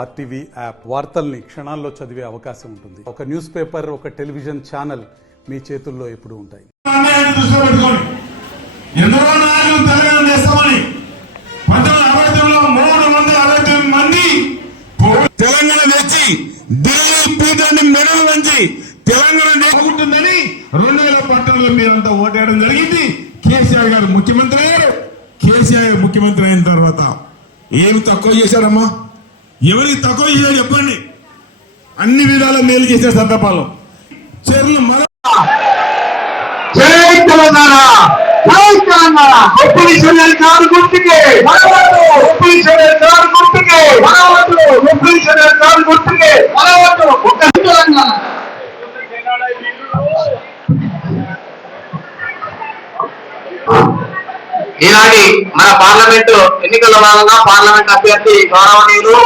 RTV app వార్తల్ని క్షణాల్లో చదివే అవకాశం ఉంటుంది. ఒక న్యూస్ పేపర్, ఒక టెలివిజన్ ఛానల్ మీ చేతుల్లో ఎప్పుడూ ఉంటాయి. తెలంగాణ తెచ్చి ఢిల్లీ పీఠాన్ని మెడలు వంచి తెలంగాణ బాగుంటుందని 2012లో మీరంతా ఓటేయడం జరిగింది. కేసీఆర్ గారు ముఖ్యమంత్రి అయ్యారు. కేసీఆర్ ముఖ్యమంత్రి అయిన తర్వాత ఏమి తక్కువ చేశారమ్మా? ఎవరికి తక్కువ చేశారు చెప్పండి? అన్ని విధాల మేలు చేసే సందర్భాలు చర్యలు జై తెలంగాణ, జై తెలంగాణ. ఒప్పిడి సోనియా గారి గుర్తుకే మనవట్టు, ఒప్పిడి సోనియా గారి గుర్తుకే మనవట్టు, ఒప్పిడి సోనియా గారి గుర్తుకే మనవట్టు. ఒక్క తెలంగాణ. ఈనాటి మన పార్లమెంటు ఎన్నికల భాగంగా పార్లమెంట్ అభ్యర్థి గౌరవనీయులు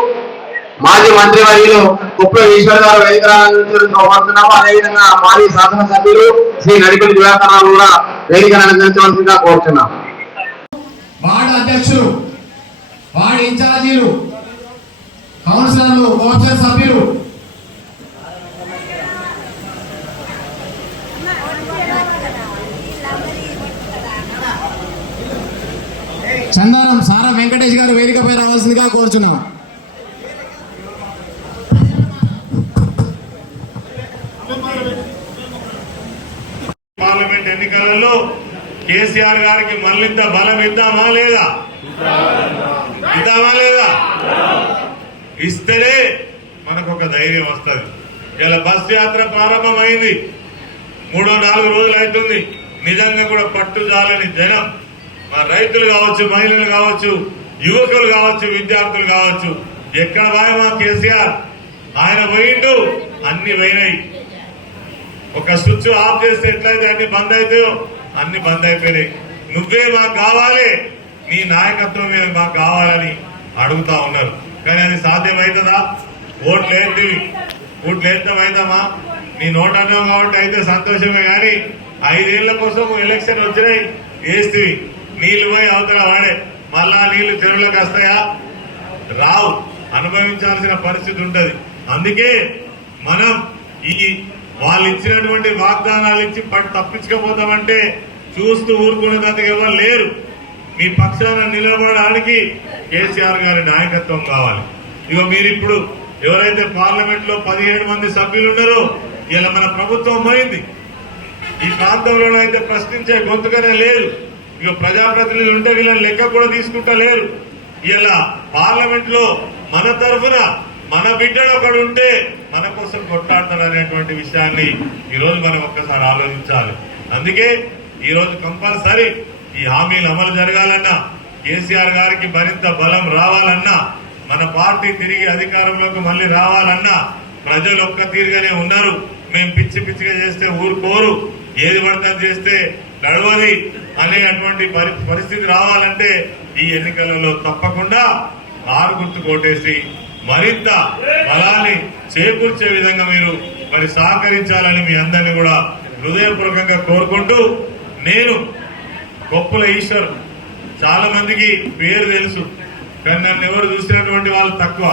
మాజీ మంత్రివర్యులు కుప్ప ఈశ్వర్ గారు వేదిక రావాల్సినాము. అదేవిధంగా మాజీ శాసనసభ్యులు శ్రీ నడిపల్లి దివాకర్ కూడా వేదిక అలంకరించవలసిందిగా కోరుతున్నాం. వార్డు అధ్యక్షులు, వార్డు ఇన్ఛార్జీలు, కౌన్సిలర్లు, కౌన్సిలర్ సభ్యులు, చందనం సారా వెంకటేష్ గారు వేదికపై రావాల్సిందిగా కోరుచున్నాం. పార్లమెంట్ ఎన్నికలలో కేసీఆర్ గారికి మళ్ళింత బలం ఇద్దామా లేదా? ఇస్తేనే మనకు ఒక ధైర్యం వస్తుంది. ఇలా బస్ యాత్ర ప్రారంభమైంది, 3-4 రోజులు అవుతుంది. నిజంగా కూడా పట్టుదాలని జనం, మా రైతులు కావచ్చు, మహిళలు కావచ్చు, యువకులు కావచ్చు, విద్యార్థులు కావచ్చు, ఎక్కడ పోయి మా కేసీఆర్ ఆయన పోయిండు, అన్ని పోయినాయి. ఒక స్విచ్ ఆఫ్ చేస్తే ఎట్లయితే అన్ని బంద్ అవుతాయో అన్ని బంద్ అయిపోయినాయి. నువ్వే మాకు కావాలి, నీ నాయకత్వం మీద మాకు కావాలని అడుగుతా ఉన్నారు. కానీ అది సాధ్యమవుతుందా? ఓట్లు వేద్దామా? నీ నోట్ అన్నావు కాబట్టి అయితే సంతోషమే. కానీ 5 ఏళ్ల కోసం ఎలక్షన్ వచ్చినాయి, వేస్తే నీళ్లు పోయి అవతల వాడే మళ్ళా నీళ్లు చెరువులకు వస్తాయా? రావు. అనుభవించాల్సిన పరిస్థితి ఉంటది. అందుకే మనం ఈ వాళ్ళు ఇచ్చినటువంటి వాగ్దానాలు ఇచ్చి తప్పించుకోపోతామంటే చూస్తూ ఊరుకునేందుకు ఎవరు లేరు. మీ పక్షాన నిలబడడానికి కేసీఆర్ గారి నాయకత్వం కావాలి. ఇగో మీరు ఇప్పుడు ఎవరైతే పార్లమెంట్ లో 17 మంది సభ్యులు ఉన్నారో, ఇలా మన ప్రభుత్వం పోయింది. ఈ ప్రాంతంలో అయితే ప్రశ్నించే గొంతుగానే లేదు. ఇక ప్రజాప్రతినిధులు ఉంటే వీళ్ళని లెక్క కూడా తీసుకుంటా లేరు. ఇలా పార్లమెంట్ లో మన తరఫున మన బిడ్డడు ఒకడు ఉంటే మన కోసం కొట్లాడతాడు అనేటువంటి విషయాన్ని ఈరోజు మనం ఒక్కసారి ఆలోచించాలి. అందుకే ఈరోజు కంపల్సరీ ఈ హామీలు అమలు జరగాలన్నా, కేసీఆర్ గారికి మరింత బలం రావాలన్నా, మన పార్టీ తిరిగి అధికారంలోకి మళ్లీ రావాలన్నా ప్రజలు ఒక్క తీరుగానే ఉన్నారు. మేము పిచ్చి పిచ్చిగా చేస్తే ఊరుకోరు, ఏది పడతాది చేస్తే గడవది అనేటువంటి పరిస్థితి రావాలంటే ఈ ఎన్నికలలో తప్పకుండా 6 గుర్తు కోటేసి మరింత బలాన్ని చేకూర్చే విధంగా మీరు మరి సహకరించాలని మీ అందరినీ కూడా హృదయపూర్వకంగా కోరుకుంటూ, నేను కొప్పుల ఈశ్వర్ చాలా మందికి పేరు తెలుసు, కానీ నన్ను ఎవరు చూసినటువంటి వాళ్ళు తక్కువ.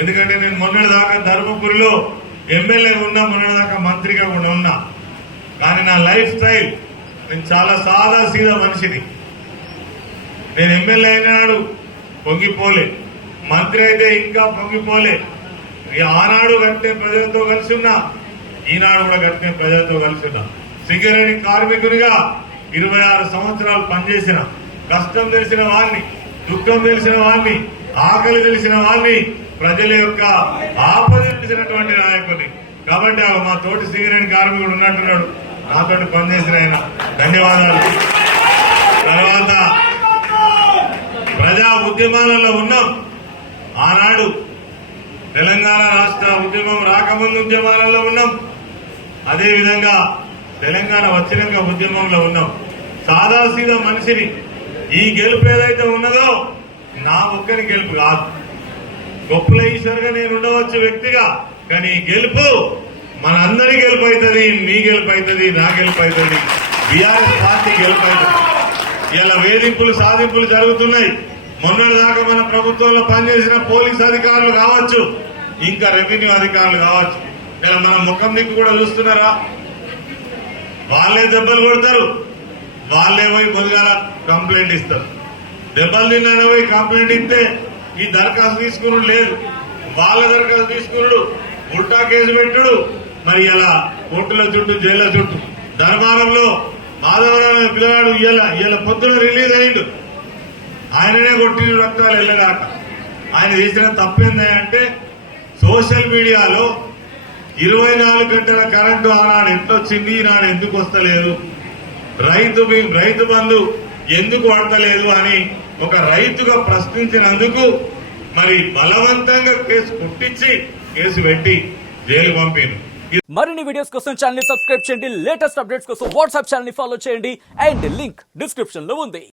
ఎందుకంటే నేను మొన్నటిదాకా ధర్మపురిలో ఎమ్మెల్యే ఉన్నా, మొన్నటిదాకా మంత్రిగా కూడా ఉన్నా. కానీ నా లైఫ్ స్టైల్, నేను చాలా సాదా సీదా మనిషిని. నేను ఎమ్మెల్యే అయినాడు పొంగిపోలే, మంత్రి అయితే ఇంకా పొంగిపోలే. ఆనాడు గట్టిన ప్రజలతో కలిసి ఉన్నా, ఈనాడు కూడా గట్టిన ప్రజలతో కలిసి ఉన్నా. సింగరేణి కార్మికునిగా 26 సంవత్సరాలు పనిచేసిన, కష్టం తెలిసిన వారిని, దుఃఖం తెలిసిన వారిని, ఆకలి తెలిసిన వారిని, ప్రజల యొక్క ఆపద తెలిసినటువంటి నాయకుని. కాబట్టి మా తోటి సింగరేణి కార్మికుడు ఉన్నట్టున్నాడు, నాతోటి పనిచేసిన ఆయన. ధన్యవాదాలు. తర్వాత ప్రజా ఉద్యమాలలో ఉన్నాం. ఆనాడు తెలంగాణ రాష్ట్ర ఉద్యమం రాకముందు ఉద్యమాలలో ఉన్నాం, అదేవిధంగా తెలంగాణ వచ్చినాక ఉద్యమంలో ఉన్నాం. సాదాసీదా మనిషిని. ఈ గెలుపు ఏదైతే ఉన్నదో నా ఒక్కరి గెలుపు కాదు. గొప్పల ఈశ్వర్గా నేను ఉండవచ్చు వ్యక్తిగా, కానీ ఈ గెలుపు మన అందరి గెలుపు అవుతుంది. మీ గెలుపు అవుతుంది, నా గెలుపు అవుతుంది, బీఆర్ఎస్ పార్టీ గెలుపు అవుతుంది. ఇలా వేధింపులు సాధింపులు జరుగుతున్నాయి. మొన్నటిదాకా మన ప్రభుత్వంలో పనిచేసిన పోలీస్ అధికారులు కావచ్చు, ఇంకా రెవెన్యూ అధికారులు కావచ్చు, ఇలా మన ముఖం దిక్కు కూడా చూస్తున్నారా? వాళ్ళే దెబ్బలు కొడతారు, వాళ్ళే పోయి పొద్దుగాల కంప్లైంట్ ఇస్తారు. దెబ్బలు తిన్నానే పోయి కంప్లైంట్ ఇస్తే ఈ దరఖాస్తు తీసుకున్నాడు లేదు, వాళ్ళ దరఖాస్తు తీసుకున్నాడు, ఉల్టా కేసు పెట్టుడు. మరి ఇలా కోర్టుల చుట్టూ జైళ్ళ చుట్టూ ధర్మారంలో మాధవరావు పిల్లగాడు ఇవాళ పొద్దున రిలీజ్ అయ్యిండు. ఆయననే కొట్టిన రక్తాలు వెళ్ళదాకా. ఆయన చేసిన తప్పేందంటే సోషల్ మీడియాలో 24 గంటల కరెంటు ఆనాడు ఎట్లొచ్చింది, ఈనాడు ఎందుకు వస్తలేదు, రైతు బంధు ఎందుకు పడతలేదు అని ఒక రైతుగా ప్రశ్నించినందుకు మరి బలవంతంగా కేసు కొట్టించి కేసు పెట్టి జైలు పంపిను. మరిన్ని వీడియోస్ కోసం ఛానల్ ని సబ్స్క్రైబ్ చేయండి, లేటెస్ట్ అప్డేట్స్ కోసం వాట్సాప్ ఛానల్ ని ఫాలో చేయండి అండ్ లింక్ డిస్క్రిప్షన్ లో ఉంది.